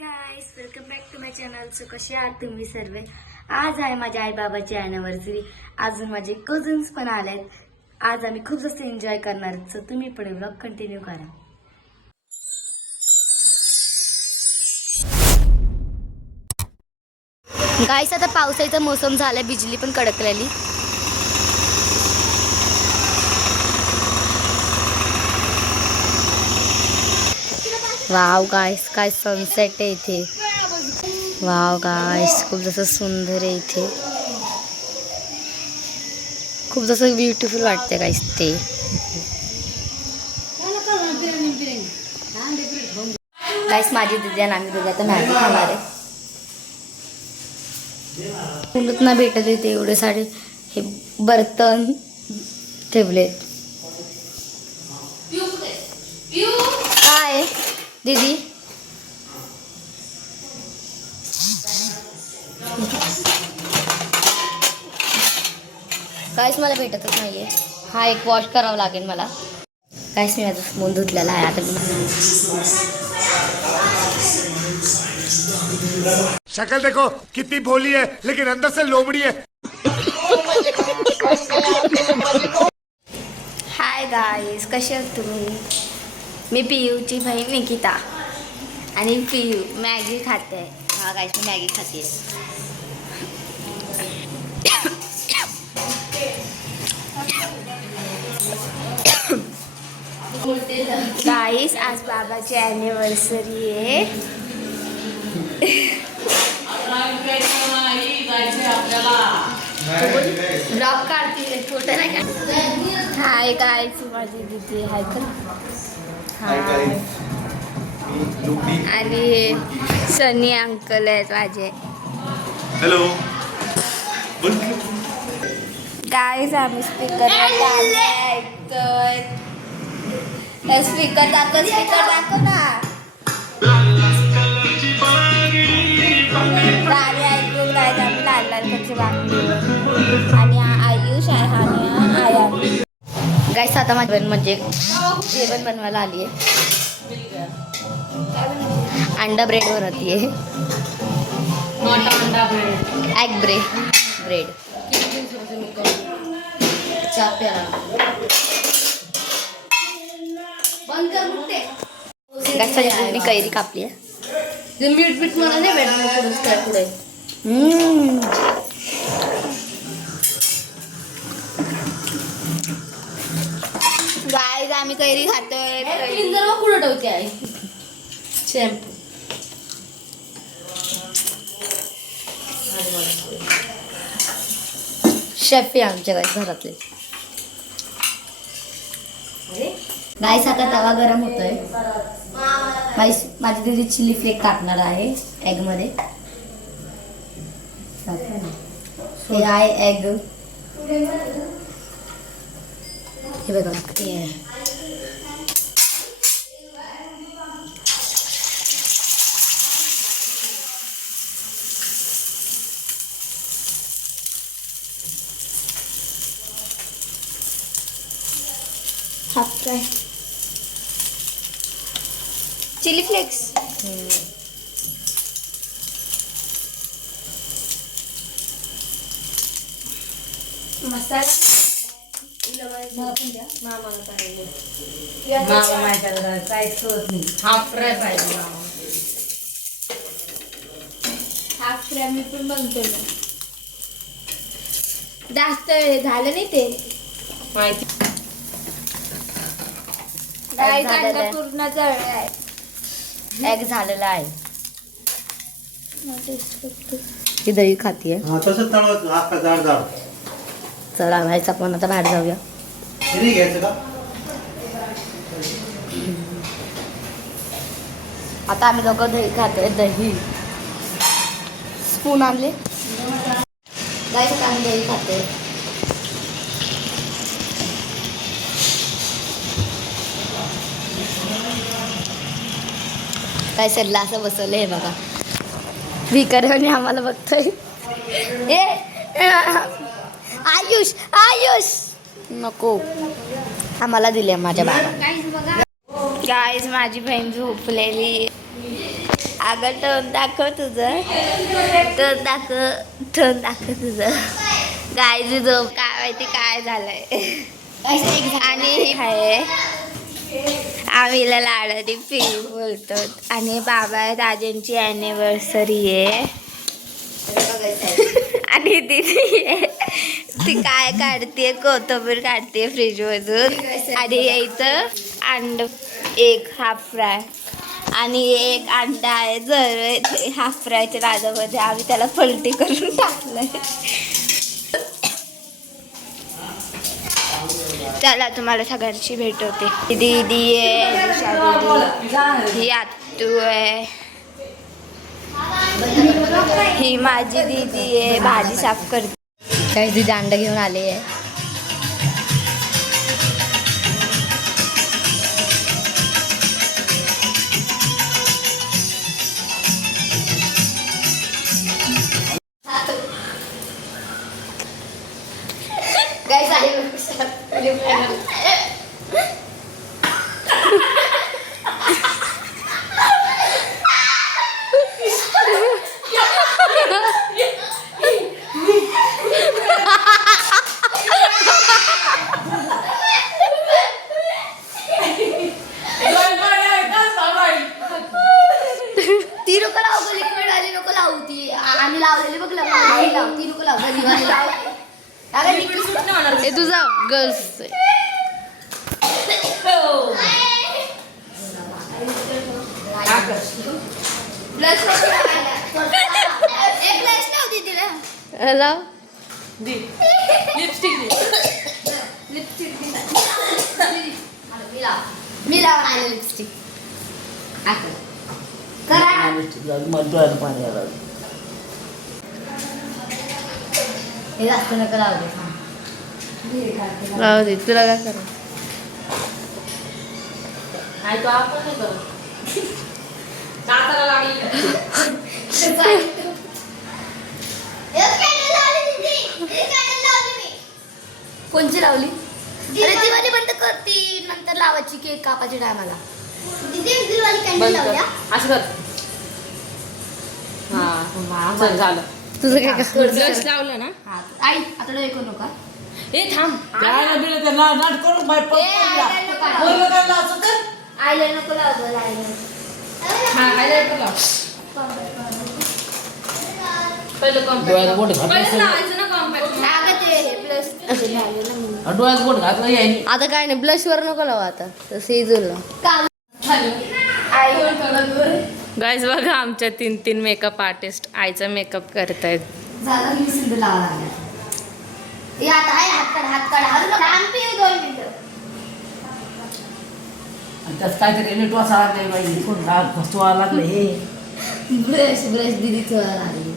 Guys, welcome back to my channel. So कसे आहात तुम्ही सर्व. आज आहे माझ्या आई बाबाची अॅनिव्हर्सरी. अजून माझे कझन्स पण आलेत. आज आम्ही खूप जास्त एन्जॉय करणार. सो तुम्ही पुढे ब्लॉग कंटिन्यू करा. गाइस, आता पावसाचा मोसम झालाय, बिजली पण कडकलेली. वाव गाइस, काय सनसेट आहे इथे. वाव गाइस, खूप जसं सुंदर आहे इथे. खूप जसं ब्युटिफुल वाटते गाइस ते. गाइस, माझी दीदी आणि आम्ही दोघं आता मॅगी खाणार आहे. मुलत ना भेटत येते एवढे सारे हे बर्तन ठेवले. काय दीदी काहीच मला भेटतच नाहीये. हा एक वॉश करावं लागेल मला. काहीच नाही, माझं स्पून धुतलेला आहे आता. शक्ल देखो कितनी भोली है लेकिन अंदर से लोमड़ी है. हाय गाईस, कसे आहात तुम्ही. मी पियूची बहीण निकिता आणि पियू मॅगी खाते. हा गाईस, मी मॅगी खाते. गाईस, आज बाबाची ॲनिव्हर्सरी आहे. ब्लॉग काढते, फोटो नाही काढ. हाय गाईस, माझी दीदी हाय का. आणि सनी अंकल आहेत माझे. हेलो. गाईस, आम्ही स्पीकरवर गाणे ऐकतोय. स्पीकर दाखव ना. गाणे ऐकून गायच आम्ही लाल कच्ची बांगडी. आणि आयुष आहे आणि आया. गाईस, आता माझी बहीण म्हणजे जेवण बनवायला आली आहे. अंडा ब्रेड बनवतीये. Egg bread. गाईस, कैरी कापली आहे. मीठ मला नाही भेटत काय पुढे. गाईस, आम्ही कैरी खातोय. कुठं ठेवते आहे शॅम्पू. शेफ आहे आमच्या घरातले. गाईस, आता तवा गरम होतोय. माझी दीदी चिली फ्लेक टाकणार आहे एग मध्ये. हे आहे एग. हे बघा, ते आहे. Half fry chilli flakes. मसाला काहीच होत नाही. हाफ फ्राय पाहिजे. हाफ फ्राय मी पण बनतो ना. जास्त झालं नाही ते माहिती. पूर्ण जळले आहे. एग झालेला आहे. ही दही खातीये. तसंच तळायचं. हात का जाड जाड. चला व्हायचं, आपण आता बाहेर जाऊया. हे नाही घ्यायचं का. आता आम्ही दोघं दही खातोय. दही स्पून आणले. गाईस, आम्ही दही खातोय. काय सल्ला असं बसवलंय बघा. विकरवणी आम्हाला बघतोय. आयुष नको, आम्हाला दिले माझ्या बाबा. गाईज, माझी बहीण झोपलेली. अगं टोन दाखव तुझं, टोन दाखव तुझं. काय तुझं काय माहिती काय झालंय. आणि हे आहे आम्हीला लाडाची फिल्म बोलतो. आणि बाबा दादांची ॲनिव्हर्सरी आहे. आणि दीदी आहे ती काय काढते, कोथिंबीर काढते फ्रीज मधून. आणि इथं अंड एक हाफ फ्राय आणि एक अंडा आहे जर हाफ फ्रायच्या राजामध्ये आम्ही त्याला पलटी करून टाकलंय. त्याला तुम्हाला सगळ्यांची भेट होते. दीदी आहे, निशा दीदी, ही आत्तू आहे, ही माझी दीदी आहे भाजी साफ करते. काही दीदी अंडा घेऊन आले आहे. ती नको लावू, लिक्विड आली नको लावू. ती आणि लावलेली बघ लाव, ती नको लावू. हे तुझा गर्ल्स हॅलो मी लावून लिपस्टिक हे जास्त नका लावू दे. तुला काय करा कोणची लावली? अरे ती वाली बंद करती नंतर लावायची केक कापायच्या टायमाला. असं कर. हा झालं तुझं काय ब्रश लावलं ना. आई आता डोळे करू नका. ए थांब. आईला नको लावलं. हा हायलाइटर लाव. पहिलं कॉम्पॅक्ट लावायचं ना कॉम्पॅक्ट. आता काय नाही ब्लश वर नको लावा. आता तसं गाईज बघा आमच्या 3 मेकअप आर्टिस्ट आईचा मेकअप करतायत. काहीतरी नीट वाचा लागले कोण लागले हे ब्रश दिदी लागली.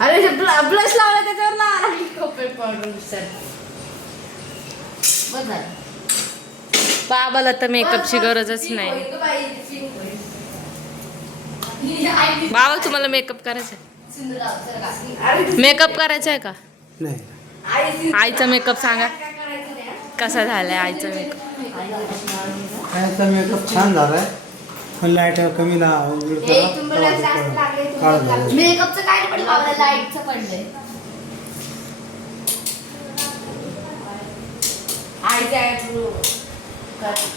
अरे ब्लश लावला त्याच्यावर बाबाला तर मेकअपची गरजच नाही. बाबा तुम्हाला मेकअप करायचा आहे? मेकअप करायचा आहे का? नाही आईचा मेकअप सांगा कसा झालाय आईचा मेकअप. आईचा मेकअप छान झालाय पण लाईट कमी मेकअपचं काय पडलं बाबा, लाईटचं पडलंय.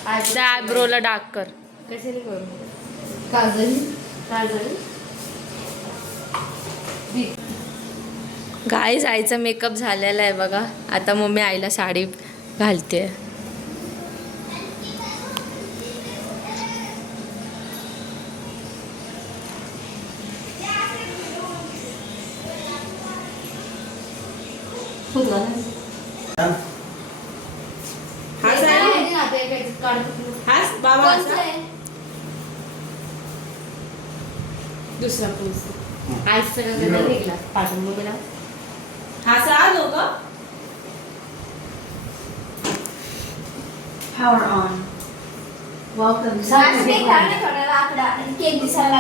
आईच्या आयब्रोला डार्क कर. कशाने करू? गाईज आईचा मेकअप झालेला आहे बघा. आता मम्मी आईला साडी घालते. दुसरा पूस आईच सगळं वेगळा पाठवून मम्मीला. हा साल हो का? Power on. Welcome. केक दिसायला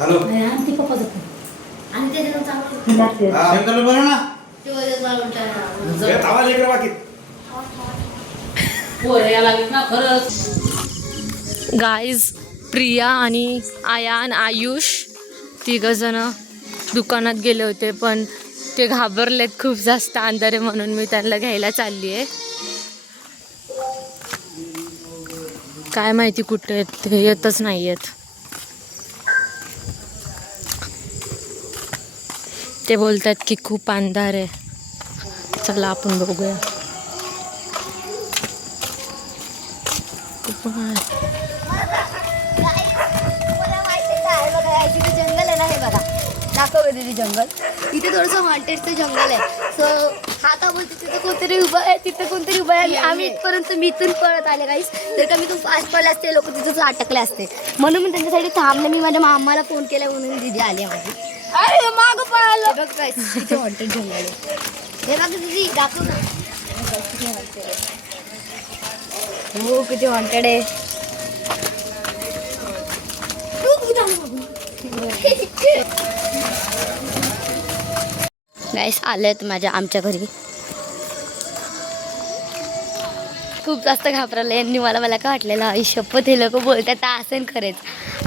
हॅलो ती पप्पा आणि ते बनव ना तावा लेकर बाकी पोरं यायला लागलीत ना खरंच. गाईज प्रिया आणि आया आणि आयुष तिघजण दुकानात गेले होते, पण ते घाबरलेत खूप जास्त अंधारे म्हणून मी त्यांना घ्यायला चालली आहे. काय माहिती कुठे आहेत ते, येतच नाही आहेत. ते बोलतात की खूप अंधार आहे. चला आपण बघूया. तिथे जंगल आहे ना, हे बघा दाखव दीदी जंगल. इथे थोडंसं हॉन्टेडचं जंगल आहे. सो हा का बोलते तिथे कोणतरी उभं आहे, तिथे कोणतरी उभं आहे. आम्ही इथपर्यंत मी इथून पळत आले काहीच. जर का मी तू फास्ट पळले असते, लोक तिथेच अटकले असते. म्हणून मी त्यांच्यासाठी थांबले. मी माझ्या मामाला फोन केला म्हणून दीदी आली माझी. अरे मागं पळालं बघ काय तिथे हॉन्टेड जंगल आहे. हे बघ दीदी दाखव ना. किती haunted आहे. हो किती हॉन्टेड आहे. गाईस आलेत आमच्या घरी. खूप जास्त घाबरले यांनी मला काय वाटलेलं आई शपथ हे लोक बोलतात असं खरेच.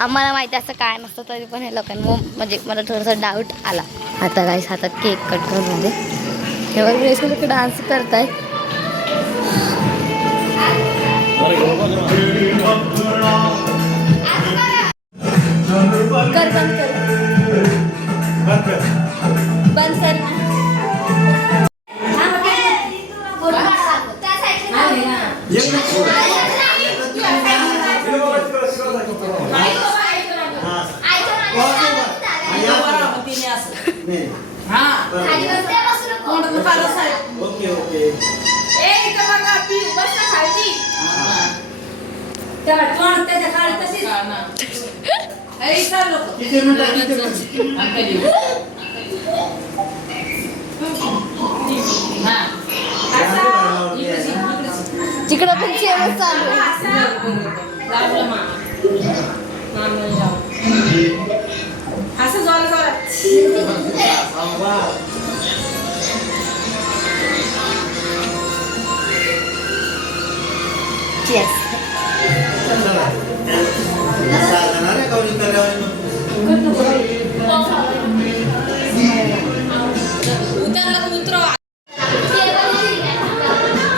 आम्हाला माहिती असं काय नसतं तरी पण हे लोकांना म्हणजे मला थोडासा डाऊट आला. आता गाईस हातात केक कट करून मध्ये हे बघ लोक डान्स करताय. कर बंद कर ओके ओके किती तिकडं पण जेवण चालू असं जोरात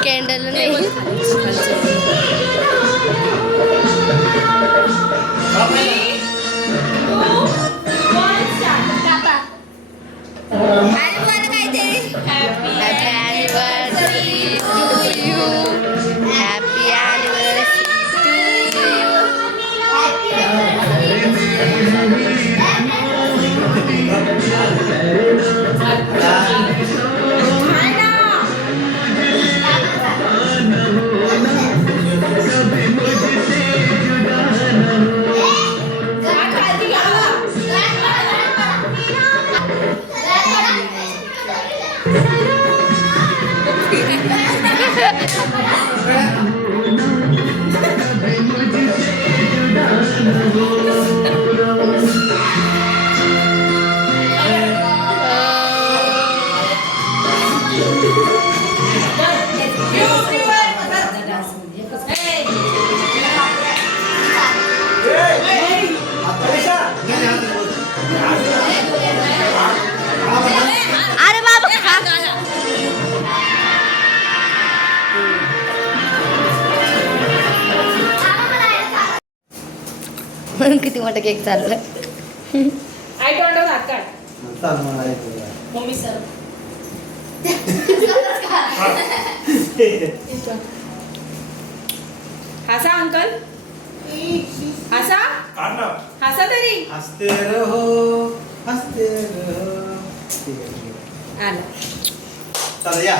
कॅन्डल नाही. अरे बाबा म्हणून किती मोठा केक चाललाय. आय डोंट हात काढ मम्मी सर. हसा अंकल हसा हसा तरी हसते रहो हसते रहो. आला चला या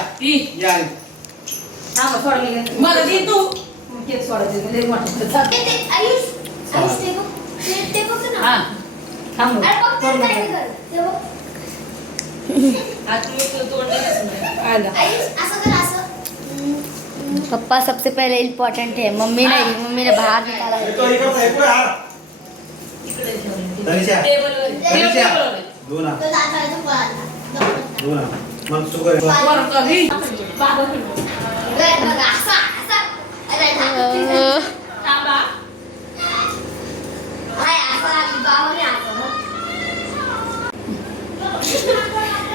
या मला दे तू केक सोडायचं लय मोठं. हा थांब पप्पा सबसे पहले इम्पोर्टेंट है. मम्मी नहीं, मम्मी ने बाहर निकाला है. टेबलवर दोन मग तू काय वर कधी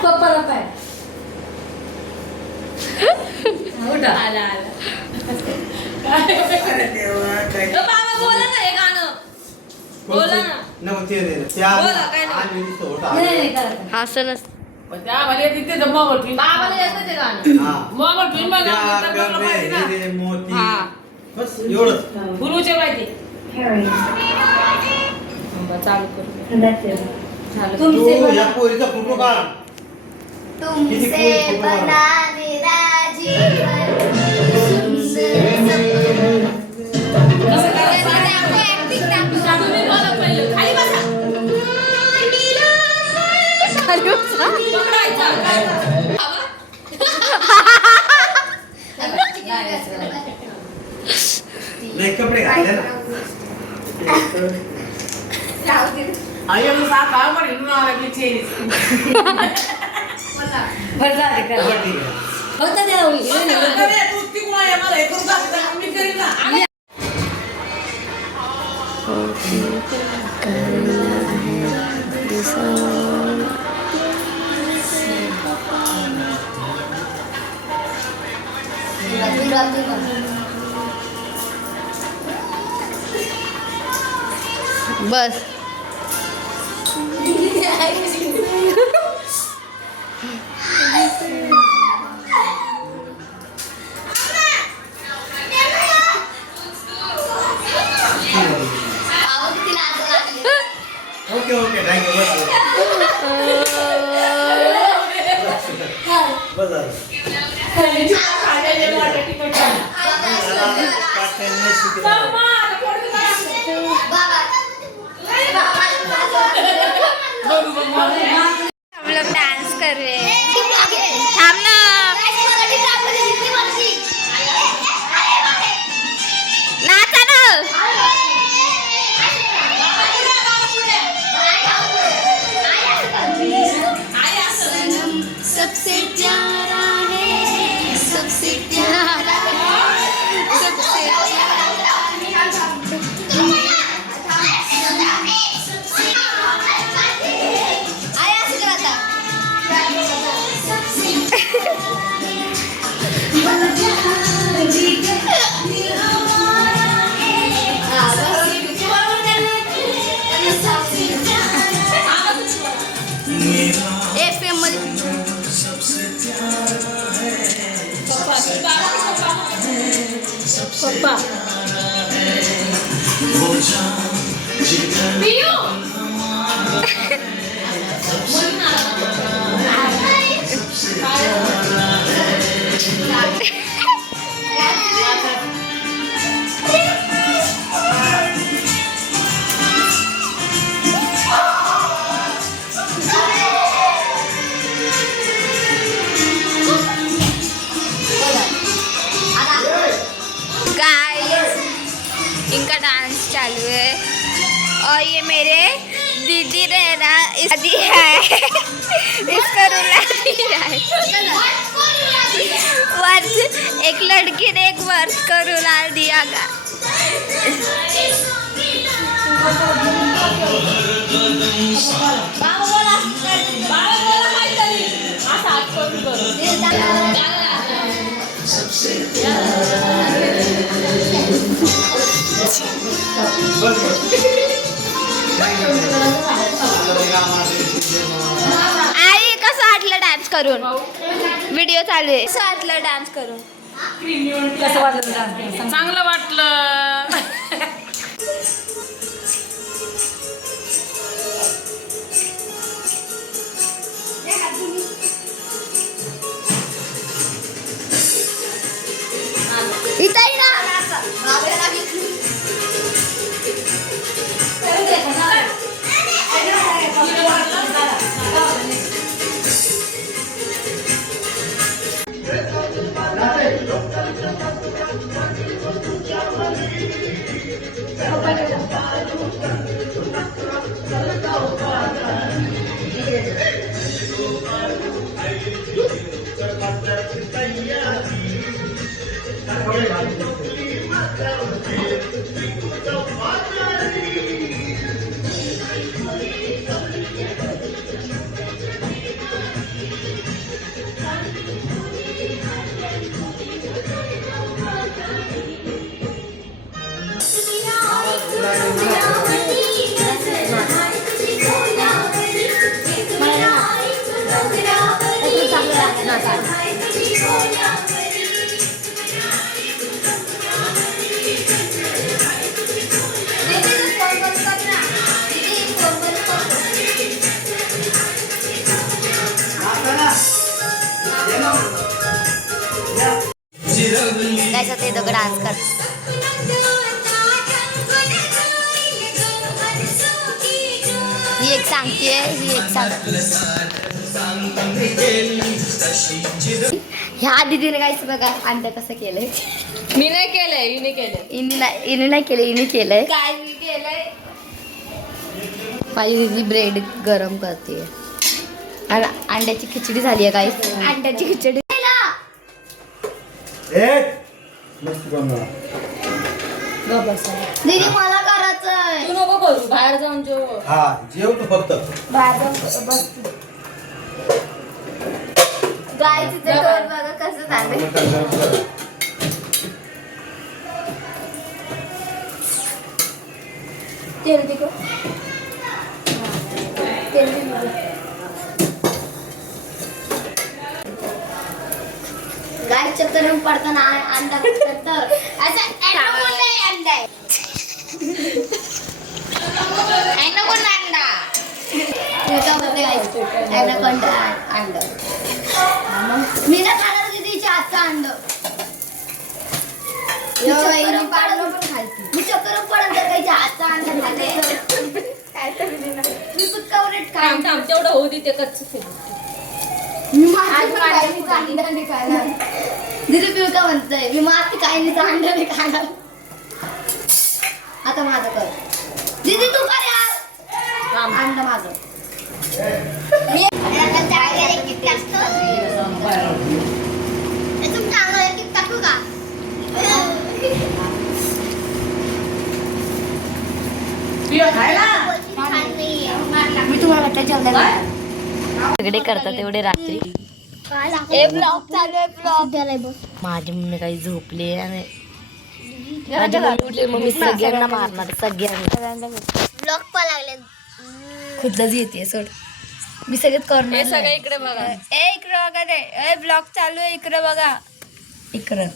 पप्पाला काय आला बाबा बोला ना हे गाणं बोला ना. नको ते दे त्या बोला, काय नाही. आणि दिसतो होता नाही नाही करत असं नसतं. पण त्या आम्हाला तिथे तर मोबाईल ठेवून बाबाला येतं ते गाणं. हा मोबाईल ठेवून बघा त्या तर मला माहिती ना. गरे मोती हा. बस एवढंच गुरुचे माहिती थांबा, चालू करू झालं. तू या पोरीचा फोटो काढ तुमसे बनाने राजी कसं करायचं तुम्ही बोला पहिलं खाली बसा खाली बसा. पकडायचं नाही कपडे घातले ना अय्यो साखा पण इकडून आला की चेरी बरं झालं कर बरं, ठीक आहे फक्त द्या तू तिकडून आहे मला हे करून टाक मी करीन ना बस ओके ओके थँक्यू बस झालं पाट्यांनी शिकलं. हम लोग डांस कर रहे हैं. थांब ना. नाचा ना. सबसे प्यारा है सबसे प्यारा सबसे आया सिकराता FM मध्ये पप्पा गाइस इनका डांस चालू है और ये मेरे दीदी रहना शादी है इसको रुला दिया है वर्ष एक लड़की ने एक वर्ष को रुला दिया गा आई कसं वाटलं डान्स करून व्हिडिओ चालू आहे कसं वाटलं डान्स करून चांगलं वाटलं इथं ना Thank you. काय ते दोघं डान्स कर. ही एक सांगते ही एक सांगते. ह्या दीदीने काहीच बघा अंड कसं केलंय. मी नाही केलंय, हिने केलंय. इने नाही केलं, इने केलंय. काय मी केलंय? माझी दीदी ब्रेड गरम करते आणि अंड्याची खिचडी झाली आहे काही. अंड्याची खिचडी दीदी मला करायचंय. तू नको करू, बाहेर जाऊन जेव. हा जेव तू फक्त. बाहेर बस. गायचं ते तोंड बघा कसं झालंय. तेल दे गं. तेल दे मला. गाय चक्कर पडताना अंडा तर असं अंडा मी ना खाणार दीदीच्या हातचं अंड. मी चक्कर पडत त्याच्या हातचा अंडा खाते. मी कुत्कावरेट काय थांब तेवढं होऊ दे ते कच्च. मी अंडा नाही खाणार. दीदी पिऊ का म्हणतोय मी माती काही नाही अंडा नाही खाणार. आता माझं कर दीदी तू कर यार. अंडा माझं मी टाकू का. मी तुम्हाला वाटतं जेवढ्या सगळे करतात तेवढे रात्री. माझी मम्मी काही झोपली आणि माझी मम्मी उठली मम्मी सगळ्यांना मारणार. सगळ्यांना ब्लॉक पण लागले खुदच येते सोड. मी सगळ्यात करणार. सगळं इकडे बघा. इकडे बघा रे ब्लॉग चालू आहे. इकडे बघा. इकडं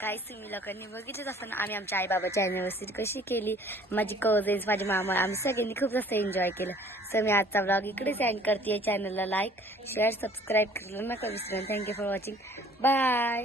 काही तुम्ही लोकांनी बघितलंच असताना आम्ही आमच्या आई बाबाच्या अॅनिव्हर्सरी कशी केली. माझी कझन्स माझी मामा आम्ही सगळ्यांनी खूप जास्त एन्जॉय केलं. सो मी आजचा ब्लॉग इकडेच एंड करते. चॅनलला लाईक शेअर सबस्क्राईब करायला नका विसरू. Thank you for watching. बाय.